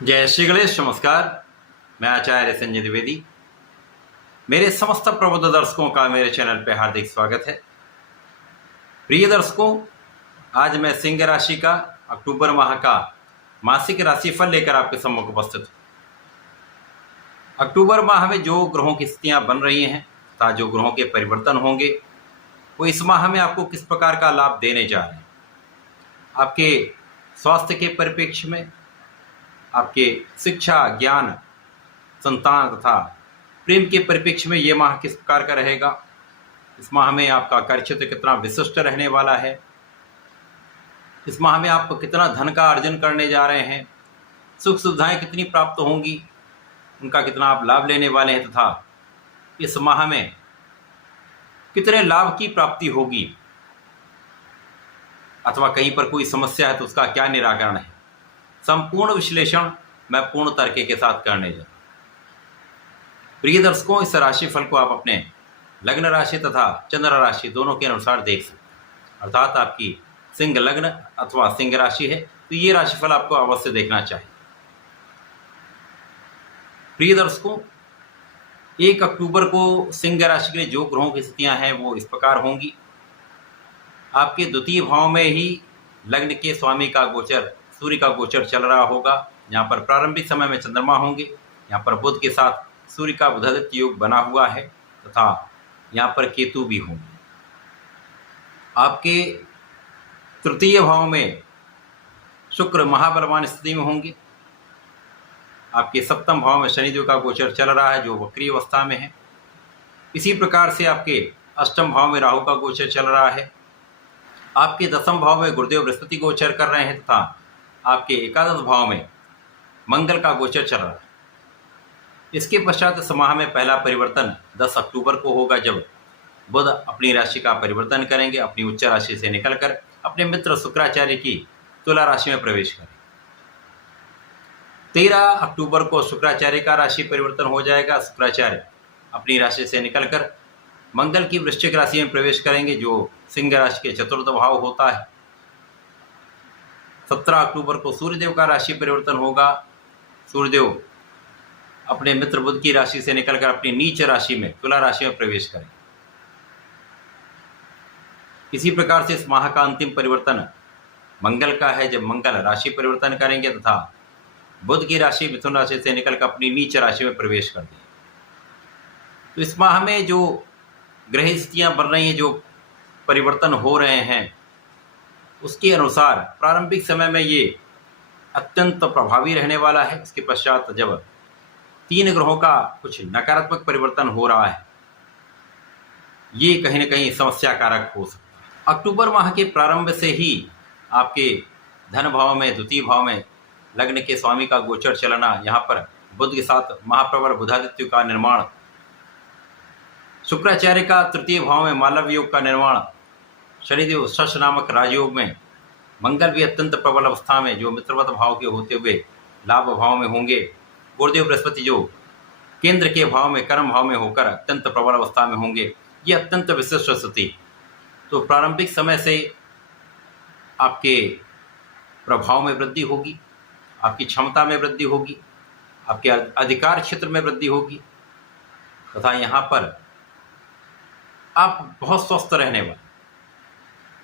जय श्री गणेश। नमस्कार। मैं आचार्य संजय द्विवेदी। मेरे समस्त प्रबुद्ध दर्शकों का मेरे चैनल पर हार्दिक स्वागत है। प्रिय दर्शकों, आज मैं सिंह राशि का अक्टूबर माह का मासिक राशिफल लेकर आपके सम्मुख उपस्थित हूँ। अक्टूबर माह में जो ग्रहों की स्थितियाँ बन रही हैं तथा जो ग्रहों के परिवर्तन होंगे वो इस माह में आपको किस प्रकार का लाभ देने जा रहे हैं। आपके स्वास्थ्य के परिप्रेक्ष्य में, आपके शिक्षा, ज्ञान, संतान तथा प्रेम के परिप्रेक्ष्य में ये माह किस प्रकार का रहेगा। इस माह में आपका कार्यक्षेत्र कितना विशिष्ट रहने वाला है। इस माह में आप कितना धन का अर्जन करने जा रहे हैं, सुख सुविधाएं कितनी प्राप्त होंगी, उनका कितना आप लाभ लेने वाले हैं तथा इस माह में कितने लाभ की प्राप्ति होगी अथवा कहीं पर कोई समस्या है तो उसका क्या निराकरण है। संपूर्ण विश्लेषण मैं पूर्ण तर्क के साथ करने जा रहा हूं। प्रिय दर्शकों, इस राशिफल को आप अपने लग्न राशि तथा चंद्र राशि दोनों के अनुसार देख सकते हैं। अर्थात आपकी सिंह लग्न अथवा सिंह राशि है तो ये राशिफल आपको अवश्य देखना चाहिए। प्रिय दर्शकों, 1 अक्टूबर को सिंह राशि के लिए जो ग्रहों की स्थितियां हैं वो इस प्रकार होंगी। आपके द्वितीय भाव में ही लग्न के स्वामी का गोचर, सूर्य का गोचर चल रहा होगा। यहाँ पर प्रारंभिक समय में चंद्रमा होंगे, यहाँ पर बुध के साथ सूर्य का बुधादित्य योग बना हुआ है तथा यहाँ पर केतु भी होंगे। आपके तृतीय भाव में शुक्र महाबलवान स्थिति में होंगे। आपके सप्तम भाव में शनिदेव का गोचर चल रहा है जो वक्री अवस्था में है। इसी प्रकार से आपके अष्टम भाव में राहु का गोचर चल रहा है। आपके दसम भाव में गुरुदेव बृहस्पति गोचर कर रहे हैं तथा आपके एकादश भाव में मंगल का गोचर चल रहा है। इसके पश्चात इस माह में पहला परिवर्तन 10 अक्टूबर को होगा जब बुध अपनी राशि का परिवर्तन करेंगे, अपनी उच्च राशि से निकलकर अपने मित्र शुक्राचार्य की तुला राशि में प्रवेश करेंगे। 13 अक्टूबर को शुक्राचार्य का राशि परिवर्तन हो जाएगा। शुक्राचार्य अपनी राशि से निकलकर मंगल की वृश्चिक राशि में प्रवेश करेंगे जो सिंह राशि के चतुर्थ भाव होता है। 17 अक्टूबर को सूर्यदेव का राशि परिवर्तन होगा। सूर्यदेव अपने मित्र बुध की राशि से निकलकर अपनी नीच राशि में तुला राशि में प्रवेश करेंगे। इसी प्रकार से इस माह का अंतिम परिवर्तन मंगल का है जब मंगल राशि परिवर्तन करेंगे तथा बुध की राशि मिथुन राशि से निकलकर अपनी नीच राशि में प्रवेश कर देंगे। तो इस माह में जो ग्रह स्थितियां बन रही हैं, जो परिवर्तन हो रहे हैं, उसके अनुसार प्रारंभिक समय में ये अत्यंत प्रभावी रहने वाला है। इसके पश्चात जब 3 ग्रहों का कुछ नकारात्मक परिवर्तन हो रहा है, ये कहीं न कहीं समस्या कारक हो सकता है। अक्टूबर माह के प्रारंभ से ही आपके धन भाव में, द्वितीय भाव में लग्न के स्वामी का गोचर चलना, यहाँ पर बुध के साथ महाप्रबल बुधादित्य का निर्माण, शुक्राचार्य का तृतीय भाव में मालव योग का निर्माण, शनिदेव शश नामक राजयोग में, मंगल भी अत्यंत प्रबल अवस्था में जो मित्रवत भाव के होते हुए लाभ भाव में होंगे, गुरुदेव बृहस्पति जो केंद्र के भाव में कर्म भाव में होकर अत्यंत प्रबल अवस्था में होंगे। ये अत्यंत विशिष्ट स्थिति। तो प्रारंभिक समय से आपके प्रभाव में वृद्धि होगी, आपकी क्षमता में वृद्धि होगी, आपके अधिकार क्षेत्र में वृद्धि होगी तथा यहाँ पर आप बहुत स्वस्थ रहने वाले।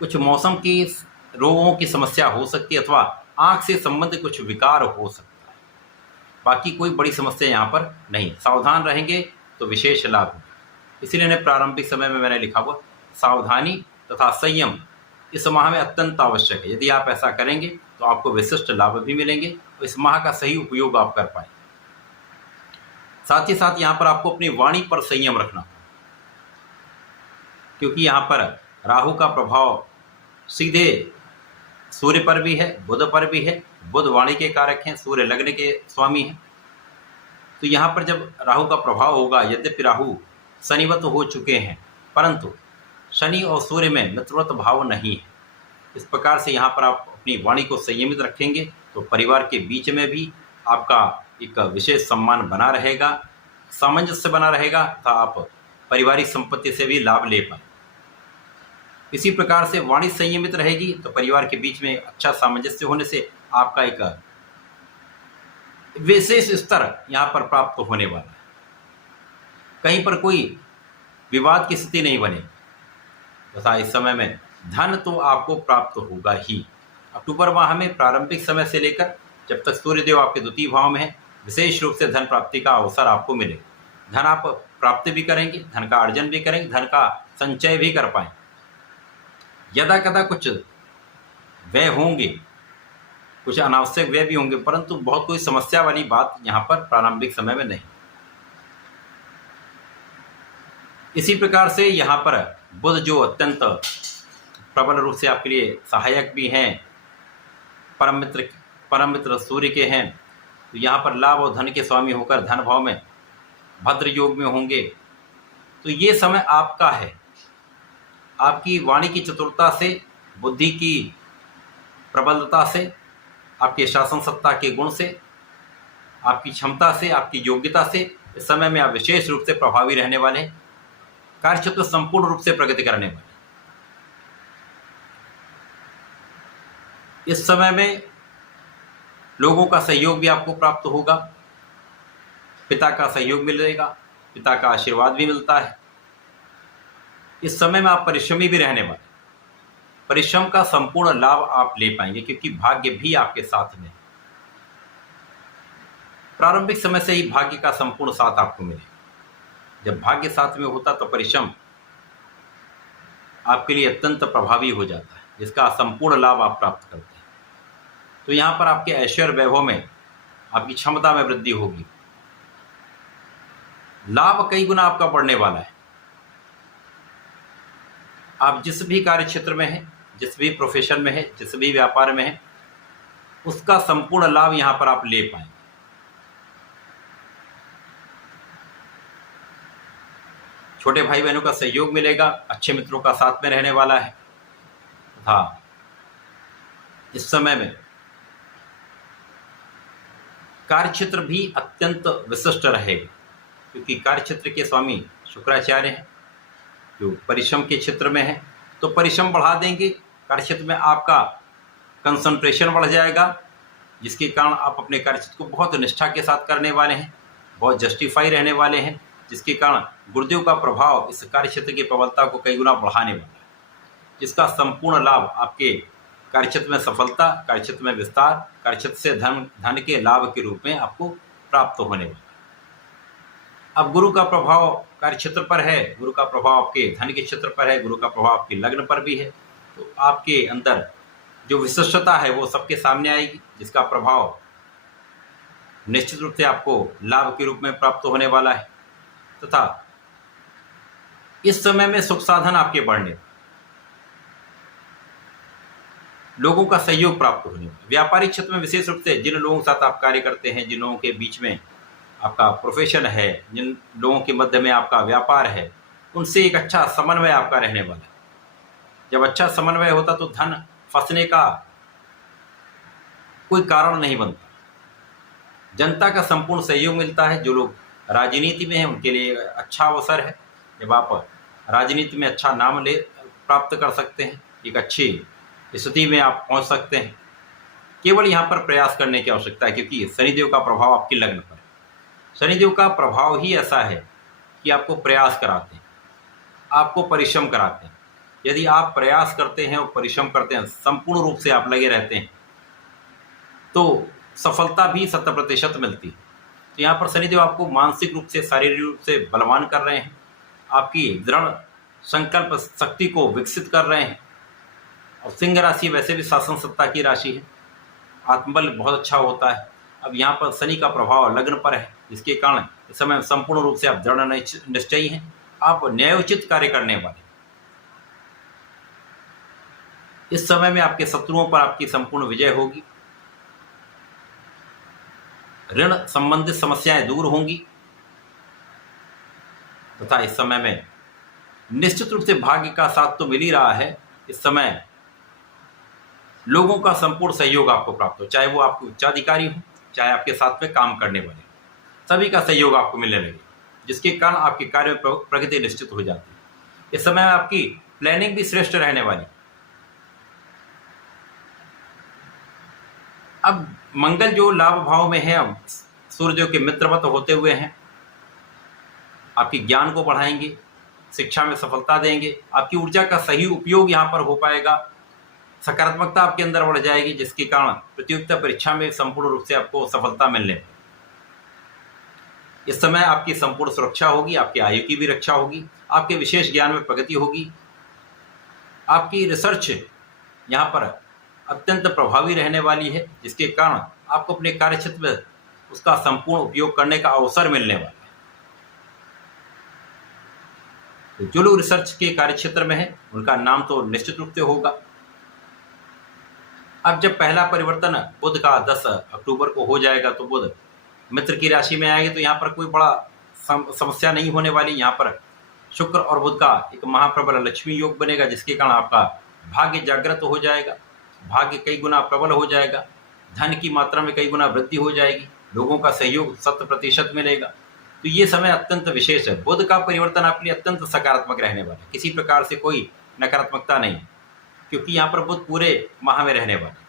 कुछ मौसम की रोगों की समस्या हो सकती है अथवा आंख से संबंधित कुछ विकार हो सकता है, बाकी कोई बड़ी समस्या यहाँ पर नहीं। सावधान रहेंगे तो विशेष लाभ होगा। इसीलिए ने प्रारंभिक समय में मैंने लिखा हुआ सावधानी तथा संयम इस माह में अत्यंत आवश्यक है। यदि आप ऐसा करेंगे तो आपको विशिष्ट लाभ भी मिलेंगे और इस माह का सही उपयोग आप कर पाएंगे। साथ ही साथ यहाँ पर आपको अपनी वाणी पर संयम रखना, क्योंकि यहाँ पर राहु का प्रभाव सीधे सूर्य पर भी है, बुध पर भी है। बुध वाणी के कारक हैं, सूर्य लग्न के स्वामी हैं। तो यहाँ पर जब राहु का प्रभाव होगा, यद्यपि राहु शनिवत हो चुके हैं परंतु शनि और सूर्य में मित्रवत भाव नहीं है। इस प्रकार से यहाँ पर आप अपनी वाणी को संयमित रखेंगे तो परिवार के बीच में भी आपका एक विशेष सम्मान बना रहेगा, सामंजस्य बना रहेगा तथा आप पारिवारिक संपत्ति से भी लाभ ले पाए। इसी प्रकार से वाणी संयमित रहेगी तो परिवार के बीच में अच्छा सामंजस्य होने से आपका एक विशेष स्तर यहाँ पर प्राप्त होने वाला है। कहीं पर कोई विवाद की स्थिति नहीं बने तथा इस समय में धन तो आपको प्राप्त होगा ही। अक्टूबर माह में प्रारंभिक समय से लेकर जब तक सूर्यदेव आपके द्वितीय भाव में है, विशेष रूप से धन प्राप्ति का अवसर आपको मिलेगा। धन आप प्राप्ति भी करेंगे, धन का अर्जन भी करेंगे, धन का संचय भी कर पाएंगे। यदा कदा कुछ व्यय होंगे, कुछ अनावश्यक व्यय भी होंगे, परंतु बहुत कोई समस्या वाली बात यहाँ पर प्रारंभिक समय में नहीं। इसी प्रकार से यहाँ पर बुध जो अत्यंत प्रबल रूप से आपके लिए सहायक भी हैं, परम मित्र सूर्य के हैं, तो यहाँ पर लाभ और धन के स्वामी होकर धन भाव में भद्र योग में होंगे। तो ये समय आपका है। आपकी वाणी की चतुरता से, बुद्धि की प्रबलता से, आपके शासन सत्ता के गुण से, आपकी क्षमता से, आपकी योग्यता से इस समय में आप विशेष रूप से प्रभावी रहने वाले हैं। कार्यक्षेत्र संपूर्ण रूप से प्रगति करने वाले। इस समय में लोगों का सहयोग भी आपको प्राप्त होगा। पिता का सहयोग मिलेगा, पिता का आशीर्वाद भी मिलता है। इस समय में आप परिश्रमी भी रहने वाले। परिश्रम का संपूर्ण लाभ आप ले पाएंगे क्योंकि भाग्य भी आपके साथ में। प्रारंभिक समय से ही भाग्य का संपूर्ण साथ आपको मिलेगा। जब भाग्य साथ में होता तो परिश्रम आपके लिए अत्यंत प्रभावी हो जाता है, जिसका संपूर्ण लाभ आप प्राप्त करते हैं। तो यहाँ पर आपके ऐश्वर्य वैभव में, आपकी क्षमता में वृद्धि होगी। लाभ कई गुना आपका बढ़ने वाला है। आप जिस भी कार्य क्षेत्र में हैं, जिस भी प्रोफेशन में है, जिस भी व्यापार में है, उसका संपूर्ण लाभ यहाँ पर आप ले पाएंगे। छोटे भाई बहनों का सहयोग मिलेगा, अच्छे मित्रों का साथ में रहने वाला है तथा इस समय में कार्यक्षेत्र भी अत्यंत विशिष्ट रहेगा क्योंकि कार्यक्षेत्र के स्वामी शुक्राचार्य हैं जो परिश्रम के क्षेत्र में है। तो परिश्रम बढ़ा देंगे, कार्यक्षेत्र में आपका कंसंट्रेशन बढ़ जाएगा, जिसके कारण आप अपने कार्यक्षेत्र को बहुत निष्ठा के साथ करने वाले हैं, बहुत जस्टिफाई रहने वाले हैं, जिसके कारण गुरुदेव का प्रभाव इस कार्यक्षेत्र की प्रबलता को कई गुना बढ़ाने वाला है, जिसका संपूर्ण लाभ आपके कार्यक्षेत्र में सफलता, कार्यक्षेत्र में विस्तार, कार्यक्षेत्र से धन के लाभ के रूप में आपको प्राप्त होने वाला है। अब गुरु का प्रभाव कार्यक्षेत्र पर है, गुरु का प्रभाव आपके धन के क्षेत्र पर है, गुरु का प्रभाव आपके लग्न पर भी है। तो आपके अंदर जो विशिष्टता है वो सबके सामने आएगी, जिसका प्रभाव निश्चित रूप से आपको लाभ के रूप में प्राप्त होने वाला है तथा इस समय में सुख साधन आपके बढ़ने, लोगों का सहयोग प्राप्त होने, व्यापारिक क्षेत्र में विशेष रूप से जिन लोगों के साथ आप कार्य करते हैं, जिन लोगों के बीच में आपका प्रोफेशन है, जिन लोगों के मध्य में आपका व्यापार है, उनसे एक अच्छा समन्वय आपका रहने वाला है। जब अच्छा समन्वय होता तो धन फंसने का कोई कारण नहीं बनता। जनता का संपूर्ण सहयोग मिलता है। जो लोग राजनीति में हैं उनके लिए अच्छा अवसर है। जब आप राजनीति में अच्छा नाम प्राप्त कर सकते हैं, एक अच्छी स्थिति में आप पहुंच सकते हैं। केवल यहाँ पर प्रयास करने की आवश्यकता है क्योंकि शनिदेव का प्रभाव आपके लग्न पर है। शनिदेव का प्रभाव ही ऐसा है कि आपको प्रयास कराते हैं, आपको परिश्रम कराते हैं। यदि आप प्रयास करते हैं और परिश्रम करते हैं, संपूर्ण रूप से आप लगे रहते हैं, तो सफलता भी 100% मिलती है। तो यहाँ पर शनिदेव आपको मानसिक रूप से, शारीरिक रूप से बलवान कर रहे हैं, आपकी दृढ़ संकल्प शक्ति को विकसित कर रहे हैं। और सिंह राशि वैसे भी शासन सत्ता की राशि है, आत्मबल बहुत अच्छा होता है। अब यहाँ पर शनि का प्रभाव लग्न पर है, जिसके कारण इस समय संपूर्ण रूप से आप दृढ़ निश्चयी हैं, आप न्यायोचित कार्य करने वाले। इस समय में आपके शत्रुओं पर आपकी संपूर्ण विजय होगी, ऋण संबंधित समस्याएं दूर होंगी तथा इस समय में निश्चित रूप से भाग्य का साथ तो मिल ही रहा है। इस समय लोगों का संपूर्ण सहयोग आपको प्राप्त हो, चाहे वो आपके उच्चाधिकारी हो, चाहे आपके साथ में काम करने वाले, सभी का सहयोग आपको मिलने लगे, जिसके कारण आपके कार्य में प्रगति निश्चित हो जाती है। इस समय आपकी प्लानिंग भी श्रेष्ठ रहने वाली। अब मंगल जो लाभ भाव में है, अब सूर्यदेव के मित्रवत होते हुए हैं, आपके ज्ञान को बढ़ाएंगे, शिक्षा में सफलता देंगे, आपकी ऊर्जा का सही उपयोग यहाँ पर हो पाएगा, सकारात्मकता आपके अंदर बढ़ जाएगी, जिसके कारण प्रतियोगिता परीक्षा में संपूर्ण रूप से आपको सफलता मिलने। इस समय आपकी संपूर्ण सुरक्षा होगी, आपकी आयु की भी रक्षा होगी, आपके विशेष ज्ञान में प्रगति होगी, आपकी रिसर्च यहाँ पर अत्यंत प्रभावी रहने वाली है, जिसके कारण आपको अपने कार्यक्षेत्र में उसका संपूर्ण उपयोग करने का अवसर मिलने वाला है। तो जो लोग रिसर्च के कार्यक्षेत्र में हैं उनका नाम तो निश्चित रूप से होगा। अब जब पहला परिवर्तन बुध का 10 अक्टूबर को हो जाएगा तो बुध मित्र की राशि में आएंगे, तो यहाँ पर कोई बड़ा समस्या नहीं होने वाली। यहाँ पर शुक्र और बुध का एक महाप्रबल लक्ष्मी योग बनेगा, जिसके कारण आपका भाग्य जागृत हो जाएगा, भाग्य कई गुना प्रबल हो जाएगा, धन की मात्रा में कई गुना वृद्धि हो जाएगी, लोगों का सहयोग 100% मिलेगा। तो ये समय अत्यंत विशेष है। बुध का परिवर्तन आपके लिए अत्यंत सकारात्मक रहने वाला है, किसी प्रकार से कोई नकारात्मकता नहीं, क्योंकि यहाँ पर बुध पूरे माह में रहने वाले।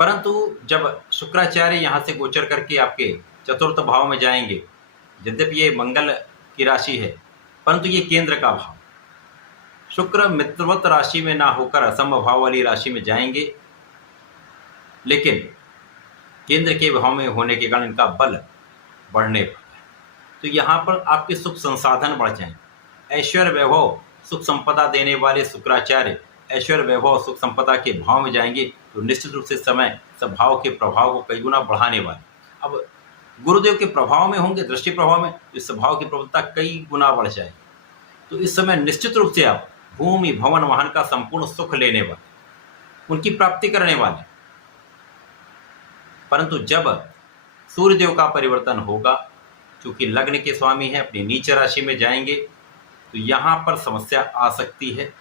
परंतु जब शुक्राचार्य यहाँ से गोचर करके आपके चतुर्थ भाव में जाएंगे, यद्यपि ये मंगल की राशि है परंतु ये केंद्र का भाव, शुक्र मित्रवत राशि में ना होकर असम भाव वाली राशि में जाएंगे, लेकिन केंद्र के भाव में होने के कारण इनका बल बढ़ने वाला है। तो यहाँ पर आपके सुख संसाधन बढ़ जाएंगे, ऐश्वर्य वैभव सुख संपदा देने वाले शुक्राचार्य ऐश्वर्य वैभव सुख संपदा के भाव में जाएंगे, तो निश्चित रूप से समय सब भाव के प्रभाव को कई गुना बढ़ाने वाले। अब गुरुदेव के प्रभाव में होंगे, दृष्टि प्रभाव में, इस भाव की प्रबलता कई गुना बढ़ जाएगी। तो इस समय निश्चित रूप से आप भूमि भवन वाहन का संपूर्ण सुख लेने वाले, उनकी प्राप्ति करने वाले। परंतु जब सूर्यदेव का परिवर्तन होगा, क्योंकि लग्न के स्वामी हैं, अपनी नीच राशि में जाएंगे, तो यहाँ पर समस्या आ सकती है।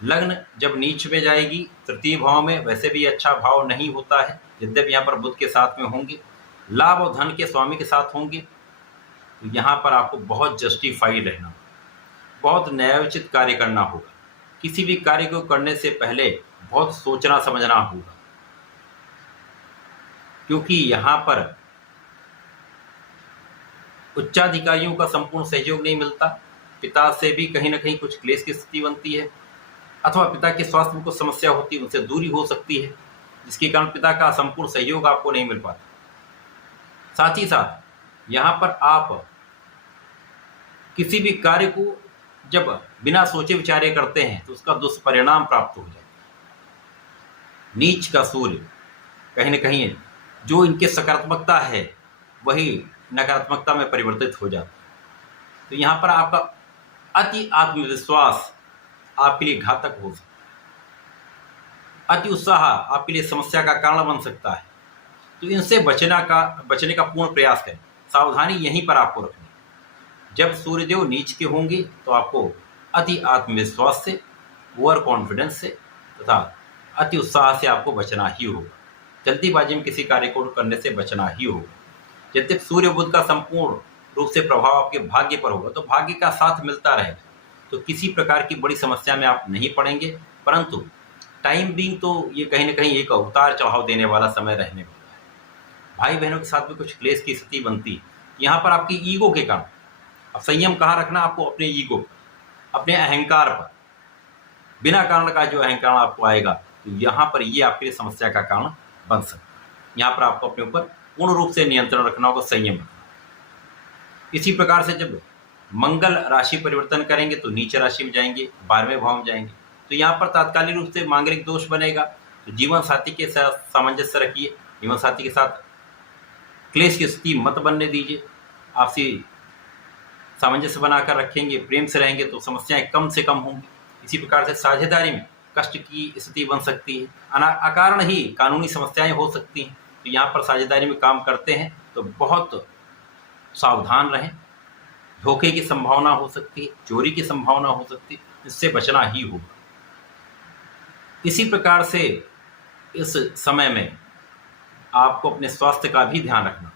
लग्न जब नीच में जाएगी, तृतीय भाव में वैसे भी अच्छा भाव नहीं होता है, यद्यपि यहाँ पर बुध के साथ में होंगे, लाभ और धन के स्वामी के साथ होंगे, तो यहाँ पर आपको बहुत जस्टिफाइड रहना होगा, बहुत न्यायोचित कार्य करना होगा। किसी भी कार्य को करने से पहले बहुत सोचना समझना होगा, क्योंकि यहाँ पर उच्चाधिकारियों का संपूर्ण सहयोग नहीं मिलता, पिता से भी कहीं ना कहीं कुछ क्लेश की स्थिति बनती है, अथवा पिता के स्वास्थ्य में कुछ समस्या होती है, उनसे दूरी हो सकती है, जिसके कारण पिता का संपूर्ण सहयोग आपको नहीं मिल पाता। साथ ही साथ यहाँ पर आप किसी भी कार्य को जब बिना सोचे विचारे करते हैं तो उसका दुष्परिणाम प्राप्त हो जाता है। नीच का सूर्य कहीं ना कहीं जो इनके सकारात्मकता है वही नकारात्मकता में परिवर्तित हो जाता है। तो यहाँ पर आपका अति आत्मविश्वास आपके लिए घातक हो सकता है, अति उत्साह आपके लिए समस्या का कारण बन सकता है। तो इनसे बचने का पूर्ण प्रयास करें। सावधानी यहीं पर आपको रखनी। जब सूर्यदेव नीच के होंगे तो आपको अति आत्मविश्वास से, ओवर कॉन्फिडेंस से तथा अति उत्साह से आपको बचना ही होगा। जल्दीबाजी में किसी कार्य को करने से बचना ही होगा। यद्यपि सूर्य बुध का संपूर्ण रूप से प्रभाव आपके भाग्य पर होगा, तो भाग्य का साथ मिलता रहेगा, तो किसी प्रकार की बड़ी समस्या में आप नहीं पड़ेंगे। परंतु टाइम बीइंग तो ये कहीं ना कहीं एक उतार चढ़ाव देने वाला समय रहने वाला है। भाई बहनों के साथ में कुछ क्लेश की स्थिति बनती, यहाँ पर आपकी ईगो के कारण। अब संयम कहाँ रखना आपको? अपने ईगो पर, अपने अहंकार पर। बिना कारण का जो अहंकार आपको आएगा, तो यहाँ पर ये आपके लिए समस्या का कारण बन सकता है। यहाँ पर आपको अपने ऊपर पूर्ण रूप से नियंत्रण रखना होगा, संयम रखना। इसी प्रकार से जब मंगल राशि परिवर्तन करेंगे तो नीच राशि में जाएंगे, 12वें भाव में जाएंगे, तो यहाँ पर तात्कालिक रूप से मांगलिक दोष बनेगा। तो जीवन साथी के साथ सामंजस्य रखिए, जीवन साथी के साथ क्लेश की स्थिति मत बनने दीजिए। आपसी सामंजस्य बनाकर रखेंगे, प्रेम से रहेंगे तो समस्याएं कम से कम होंगी। इसी प्रकार से साझेदारी में कष्ट की स्थिति बन सकती है, अकारण ही कानूनी समस्याएं हो सकती हैं। तो यहाँ पर साझेदारी में काम करते हैं तो बहुत सावधान रहें। धोखे की संभावना हो सकती है, चोरी की संभावना हो सकती है, इससे बचना ही होगा। इसी प्रकार से इस समय में आपको अपने स्वास्थ्य का भी ध्यान रखना।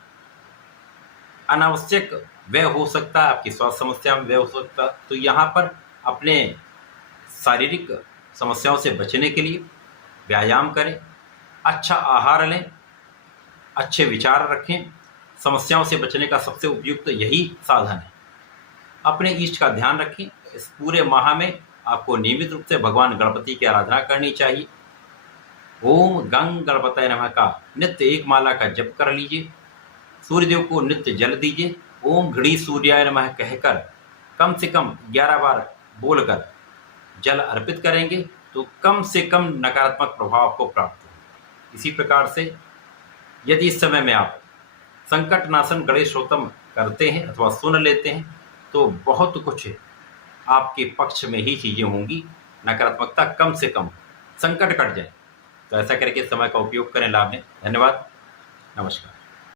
अनावश्यक व्यय हो सकता है, आपकी स्वास्थ्य समस्या में व्यय हो सकता है। तो यहाँ पर अपने शारीरिक समस्याओं से बचने के लिए व्यायाम करें, अच्छा आहार लें, अच्छे विचार रखें। समस्याओं से बचने का सबसे उपयुक्त यही साधन है। अपने इष्ट का ध्यान रखें। इस पूरे माह में आपको नियमित रूप से भगवान गणपति की आराधना करनी चाहिए। ओम गंग गणपतये नमः का नित्य एक माला का जप कर लीजिए। सूर्यदेव को नित्य जल दीजिए। ओम घड़ी सूर्याय नमः कहकर कम से कम 11 बार बोलकर जल अर्पित करेंगे तो कम से कम नकारात्मक प्रभाव आपको प्राप्त हो। इसी प्रकार से यदि इस समय में आप संकट नाशन गणेश स्तोत्रम करते हैं अथवा सुन लेते हैं तो बहुत कुछ आपके पक्ष में ही चीज़ें होंगी, नकारात्मकता कम से कम, संकट कट जाए। तो ऐसा करके समय का उपयोग करें, लाभ लें। धन्यवाद, नमस्कार।